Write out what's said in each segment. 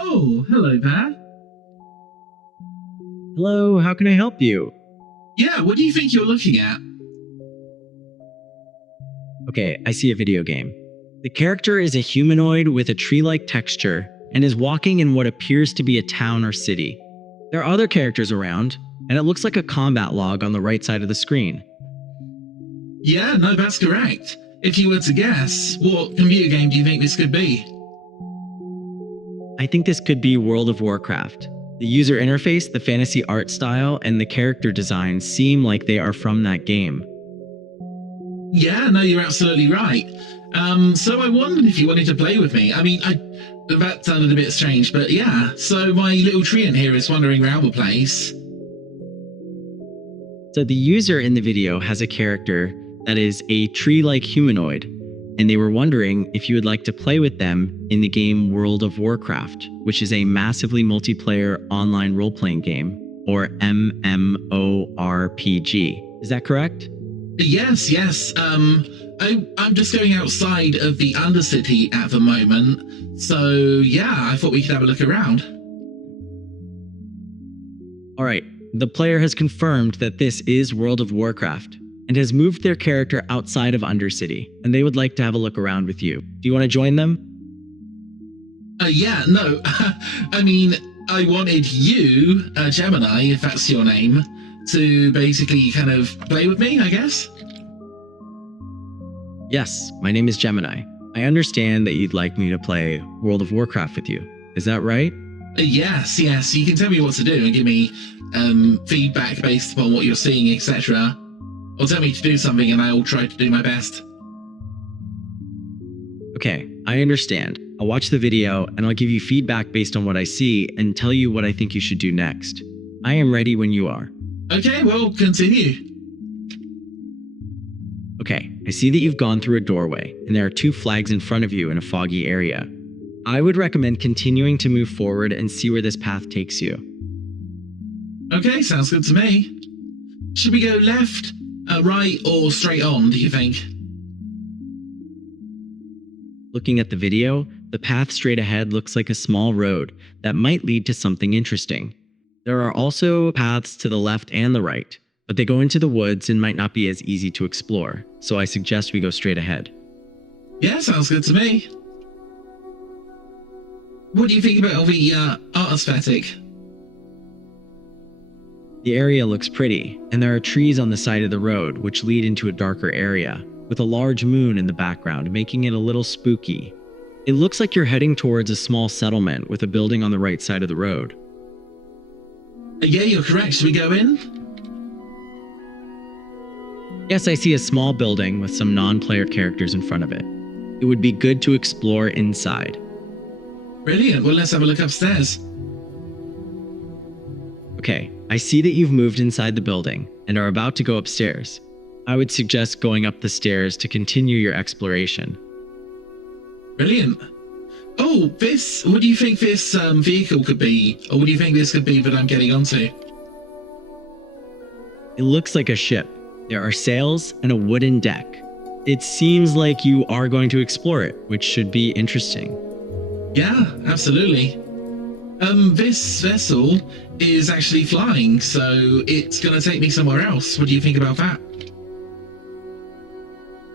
Oh, hello there. Hello, how can I help you? Yeah, what do you think you're looking at? Okay, I see a video game. The character is a humanoid with a tree-like texture and is walking in what appears to be a town or city. There are other characters around, and it looks like a combat log on the right side of the screen. Yeah, no, that's correct. If you were to guess, what computer game do you think this could be? I think this could be World of Warcraft. The user interface, the fantasy art style, and the character design seem like they are from that game. Yeah, no, you're absolutely right. So I wondered if you wanted to play with me. That sounded a bit strange, but yeah. So my little treant here is wandering around the place. So the user in the video has a character that is a tree-like humanoid, and they were wondering if you would like to play with them in the game World of Warcraft, which is a massively multiplayer online role-playing game, or MMORPG. Is that correct? Yes. I'm just going outside of the Undercity at the moment. So yeah, I thought we could have a look around. Alright, the player has confirmed that this is World of Warcraft, and has moved their character outside of Undercity, and they would like to have a look around with you. Do you want to join them? Yeah, no. I wanted you, Gemini, if that's your name, to basically kind of play with me, I guess? Yes, my name is Gemini. I understand that you'd like me to play World of Warcraft with you. Is that right? Yes. You can tell me what to do and give me feedback based upon what you're seeing, etc. Or tell me to do something and I'll try to do my best. Okay, I understand. I'll watch the video and I'll give you feedback based on what I see and tell you what I think you should do next. I am ready when you are. Okay, well, continue. Okay, I see that you've gone through a doorway and there are 2 flags in front of you in a foggy area. I would recommend continuing to move forward and see where this path takes you. Okay, sounds good to me. Should we go left, right, or straight on, do you think? Looking at the video, the path straight ahead looks like a small road that might lead to something interesting. There are also paths to the left and the right, but they go into the woods and might not be as easy to explore, so I suggest we go straight ahead. Yeah, sounds good to me. What do you think about the art aesthetic? The area looks pretty, and there are trees on the side of the road which lead into a darker area, with a large moon in the background, making it a little spooky. It looks like you're heading towards a small settlement with a building on the right side of the road. Yeah, you're correct. Should we go in? Yes, I see a small building with some non-player characters in front of it. It would be good to explore inside. Brilliant. Well, let's have a look upstairs. Okay, I see that you've moved inside the building and are about to go upstairs. I would suggest going up the stairs to continue your exploration. Brilliant. Oh, what do you think this vehicle could be? Or what do you think this could be that I'm getting onto? It looks like a ship. There are sails and a wooden deck. It seems like you are going to explore it, which should be interesting. Yeah, absolutely. This vessel is actually flying, so it's gonna take me somewhere else. What do you think about that?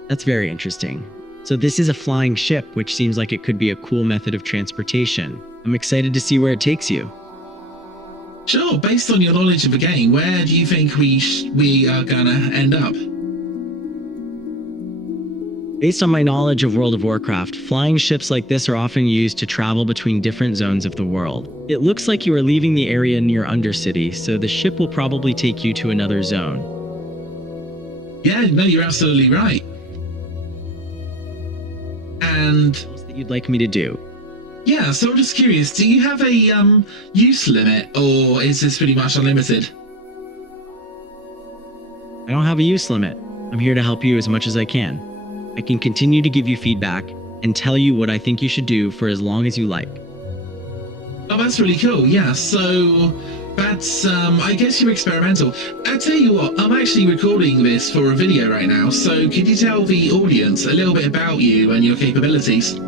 That's very interesting. So this is a flying ship, which seems like it could be a cool method of transportation. I'm excited to see where it takes you. Sure, based on your knowledge of the game, where do you think we are gonna end up? Based on my knowledge of World of Warcraft, flying ships like this are often used to travel between different zones of the world. It looks like you are leaving the area near Undercity, so the ship will probably take you to another zone. Yeah, no, you're absolutely right. And What else that you'd like me to do? yeah, so I'm just curious, do you have a use limit, or is this pretty much unlimited? I don't have a use limit. I'm here to help you as much as I can. I can continue to give you feedback and tell you what I think you should do for as long as you like. Oh, that's really cool. Yeah, so that's, I guess you're experimental. I tell you what, I'm actually recording this for a video right now, so could you tell the audience a little bit about you and your capabilities?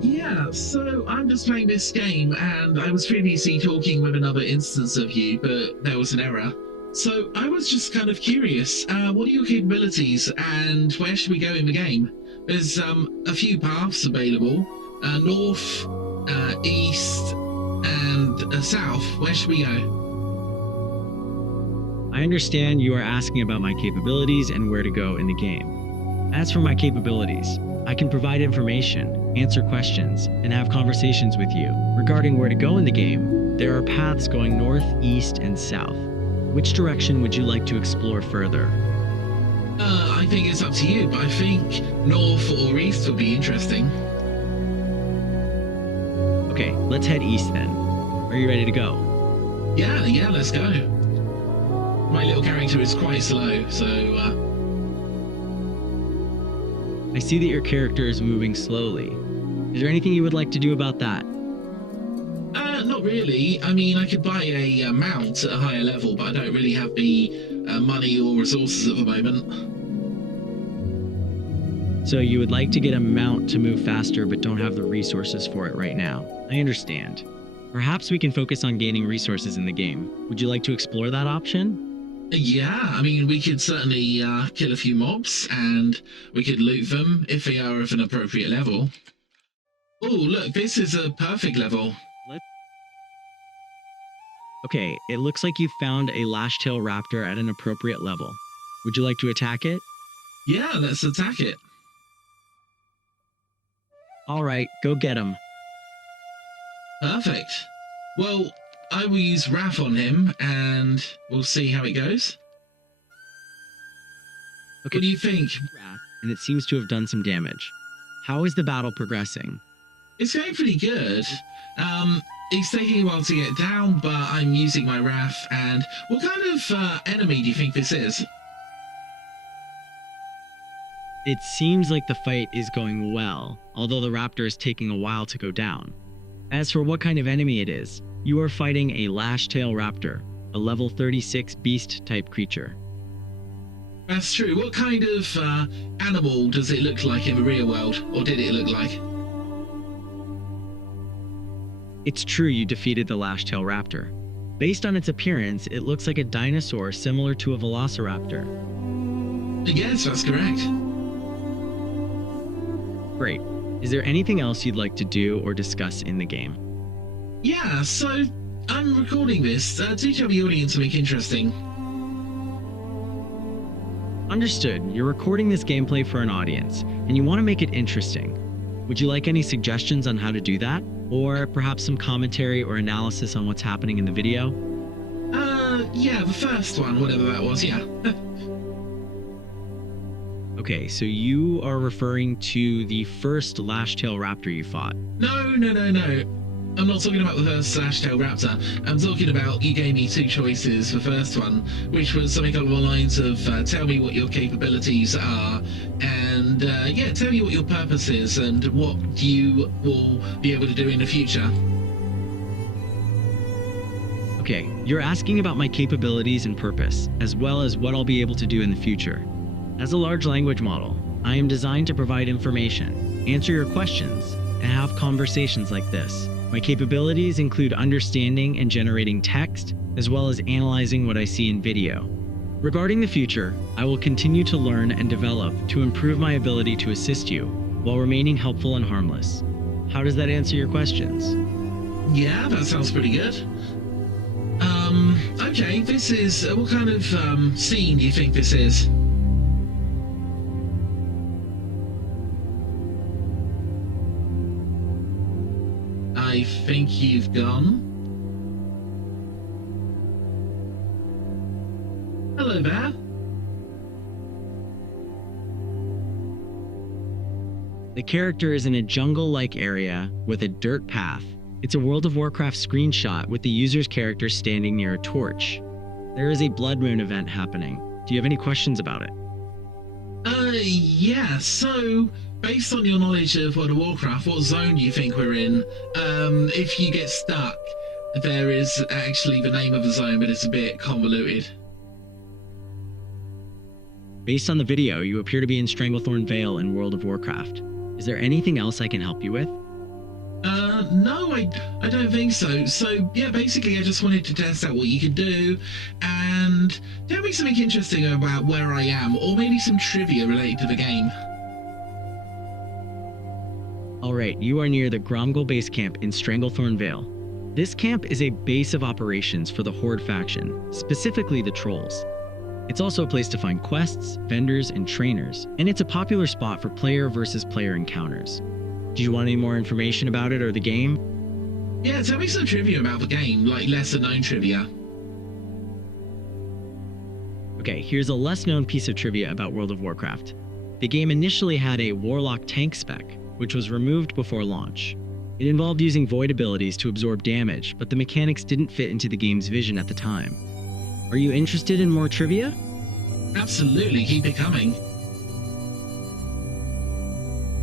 Yeah, so I'm just playing this game, and I was previously talking with another instance of you, but there was an error. So I was just kind of curious, what are your capabilities, and where should we go in the game? There's a few paths available, north, east, and south. Where should we go? I understand you are asking about my capabilities and where to go in the game. As for my capabilities, I can provide information, answer questions, and have conversations with you. Regarding where to go in the game, there are paths going north, east, and south. Which direction would you like to explore further? I think it's up to you, but I think north or east would be interesting. Okay, let's head east then. Are you ready to go? Yeah, let's go. My little character is quite slow, so I see that your character is moving slowly. Is there anything you would like to do about that? not really. I mean, I could buy a mount at a higher level, but I don't really have the money or resources at the moment. So you would like to get a mount to move faster but don't have the resources for it right now. I understand. Perhaps we can focus on gaining resources in the game. Would you like to explore that option? Yeah, I mean, we could certainly kill a few mobs, and we could loot them if they are of an appropriate level. Oh, look, this is a perfect level. Okay, it looks like you found a lash-tail raptor at an appropriate level. Would you like to attack it? Yeah, let's attack it. All right, go get him. Perfect. Well, I will use Wrath on him, and we'll see how it goes. Okay. What do you think? And it seems to have done some damage. How is the battle progressing? It's going pretty good. It's taking a while to get down, but I'm using my Wrath. And what kind of enemy do you think this is? It seems like the fight is going well, although the raptor is taking a while to go down. As for what kind of enemy it is, you are fighting a lash-tail raptor, a level 36 beast-type creature. That's true. What kind of animal does it look like in the real world, or did it look like? It's true you defeated the lash-tail raptor. Based on its appearance, it looks like a dinosaur similar to a velociraptor. Yes, that's correct. Great. Is there anything else you'd like to do or discuss in the game? Yeah, so I'm recording this. Do tell the audience something interesting. Understood. You're recording this gameplay for an audience, and you want to make it interesting. Would you like any suggestions on how to do that? Or perhaps some commentary or analysis on what's happening in the video? Yeah, the first one, whatever that was, yeah. Okay, so you are referring to the first lash-tail raptor you fought. No. I'm not talking about the first lash-tail raptor. I'm talking about, you gave me two choices. The first one, which was something along the lines of, tell me what your capabilities are, and yeah, tell me what your purpose is and what you will be able to do in the future. Okay, you're asking about my capabilities and purpose, as well as what I'll be able to do in the future. As a large language model, I am designed to provide information, answer your questions, and have conversations like this. My capabilities include understanding and generating text, as well as analyzing what I see in video. Regarding the future, I will continue to learn and develop to improve my ability to assist you, while remaining helpful and harmless. How does that answer your questions? Yeah, that sounds pretty good. Okay, this is, what kind of scene do you think this is? I think you've gone. Hello there. The character is in a jungle-like area with a dirt path. It's a World of Warcraft screenshot with the user's character standing near a torch. There is a blood moon event happening. Do you have any questions about it? Yeah, so based on your knowledge of World of Warcraft, what zone do you think we're in? If you get stuck, there is actually the name of the zone, but it's a bit convoluted. Based on the video, you appear to be in Stranglethorn Vale in World of Warcraft. Is there anything else I can help you with? No, I don't think so. So, yeah, basically I just wanted to test out what you could do and tell me something interesting about where I am, or maybe some trivia related to the game. Alright, you are near the Gromgul base camp in Stranglethorn Vale. This camp is a base of operations for the Horde faction, specifically the Trolls. It's also a place to find quests, vendors, and trainers, and it's a popular spot for player versus player encounters. Do you want any more information about it or the game? Yeah, tell me some trivia about the game, like lesser known trivia. Okay, here's a less known piece of trivia about World of Warcraft. The game initially had a Warlock tank spec, which was removed before launch. It involved using void abilities to absorb damage, but the mechanics didn't fit into the game's vision at the time. Are you interested in more trivia? Absolutely, keep it coming.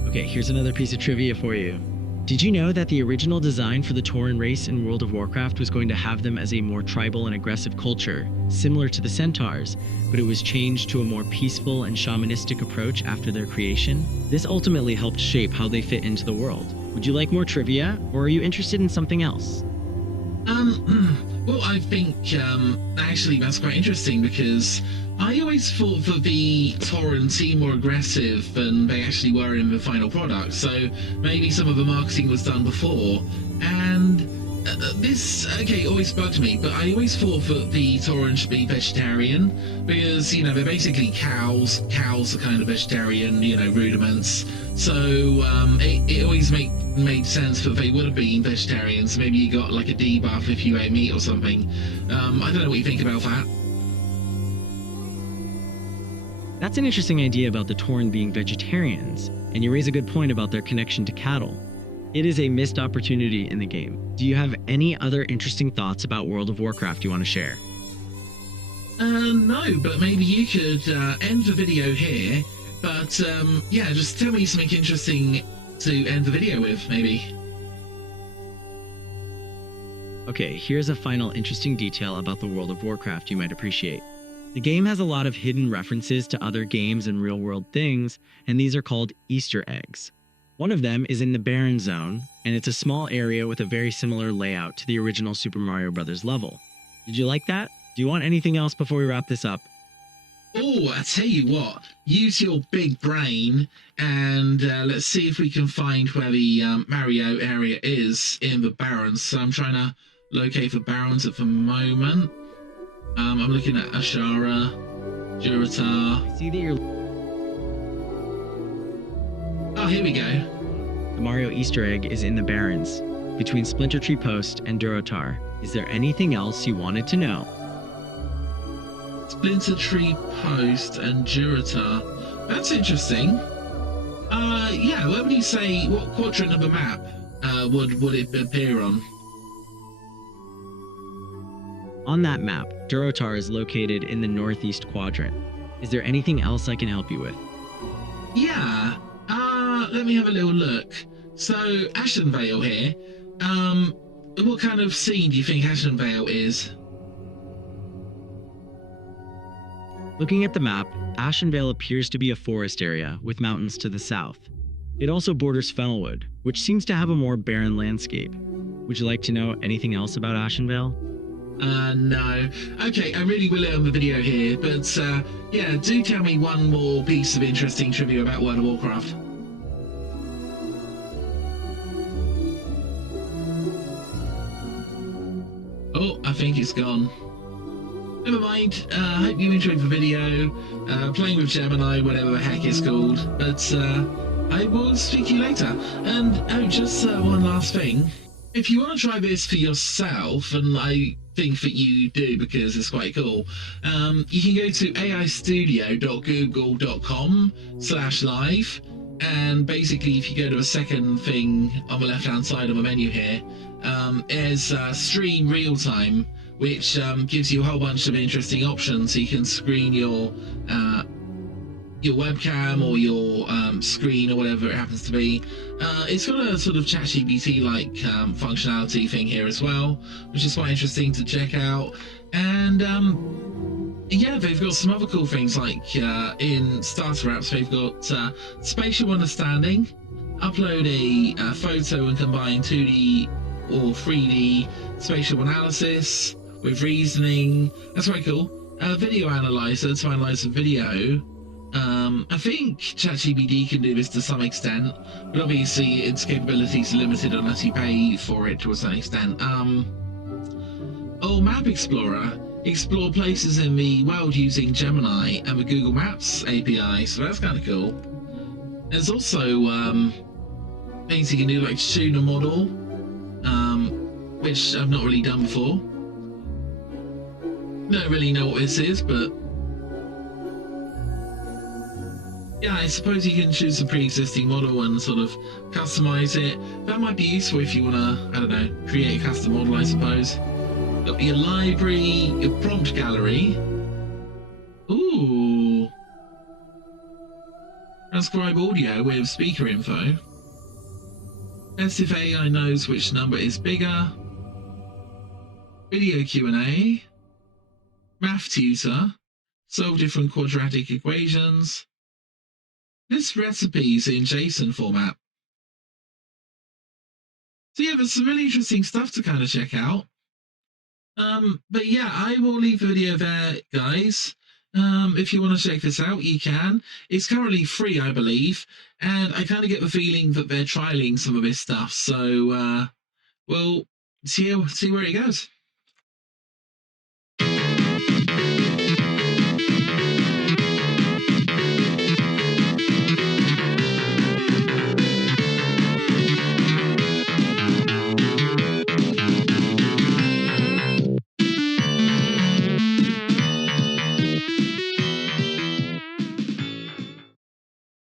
Okay, here's another piece of trivia for you. Did you know that the original design for the Tauren race in World of Warcraft was going to have them as a more tribal and aggressive culture, similar to the Centaurs, but it was changed to a more peaceful and shamanistic approach after their creation? This ultimately helped shape how they fit into the world. Would you like more trivia, or are you interested in something else? Well, I think, actually that's quite interesting because I always thought that the Tauren seemed more aggressive than they actually were in the final product, so maybe some of the marketing was done before, and this, okay, always bugged me, but I always thought that the Tauren should be vegetarian, because, you know, they're basically cows. Cows are kind of vegetarian, you know, rudiments, so it always made sense that they would have been vegetarians. Maybe you got like a debuff if you ate meat or something. I don't know what you think about that. That's an interesting idea about the Tauren being vegetarians, and you raise a good point about their connection to cattle. It is a missed opportunity in the game. Do you have any other interesting thoughts about World of Warcraft you want to share? No, but maybe you could end the video here, but yeah, just tell me something interesting to end the video with, maybe. Okay, here's a final interesting detail about the World of Warcraft you might appreciate. The game has a lot of hidden references to other games and real-world things, and these are called Easter eggs. One of them is in the Barren Zone, and it's a small area with a very similar layout to the original Super Mario Bros. Level. Did you like that? Do you want anything else before we wrap this up? Oh, I tell you what, use your big brain and let's see if we can find where the Mario area is in the Barrens. So I'm trying to locate the Barrens at the moment. I'm looking at Ashara, Durotar. See that you're... Oh, here we go. The Mario Easter egg is in the Barrens, between Splinter Tree Post and Durotar. Is there anything else you wanted to know? Splinter Tree Post and Durotar. That's interesting. Yeah, where would you say, what quadrant of the map would it appear on? On that map, Durotar is located in the northeast quadrant. Is there anything else I can help you with? Yeah, let me have a little look. So, Ashenvale here. What kind of scene do you think Ashenvale is? Looking at the map, Ashenvale appears to be a forest area with mountains to the south. It also borders Fennelwood, which seems to have a more barren landscape. Would you like to know anything else about Ashenvale? No. Okay, I really will end the video here, but yeah, do tell me one more piece of interesting trivia about World of Warcraft. Oh, I think it's gone. Never mind, I hope you enjoyed the video, playing with Gemini, whatever the heck it's called, but I will speak to you later. And oh, just one last thing. If you want to try this for yourself, and I think that you do because it's quite cool, you can go to aistudio.google.com/live, and basically if you go to the second thing on the left hand side of the menu here, is stream real time, which gives you a whole bunch of interesting options. So you can screen your webcam or your screen or whatever it happens to be. It's got a sort of ChatGPT-like functionality thing here as well, which is quite interesting to check out. And yeah, they've got some other cool things like in starter apps, they've got spatial understanding. upload a photo and combine 2D or 3D spatial analysis with reasoning. That's very cool. A video analyzer to analyze a video. I think ChatGPT can do this to some extent, but obviously its capabilities are limited unless you pay for it to a certain extent. Map Explorer. Explore places in the world using Gemini and the Google Maps API, so that's kind of cool. There's also things you can do like tune a model, which I've not really done before. Don't really know what this is, but yeah, I suppose you can choose a pre-existing model and sort of customize it. That might be useful if you want to, I don't know, create a custom model, I suppose. Got your library, your prompt gallery. Ooh. Transcribe audio with speaker info. Test if AI knows which number is bigger. Video Q&A. Math tutor. Solve different quadratic equations. List recipes in JSON format. So yeah, there's some really interesting stuff to kind of check out. But yeah, I will leave the video there, guys. If you want to check this out, you can. It's currently free, I believe, and I kind of get the feeling that they're trialing some of this stuff. So, we'll see where it goes.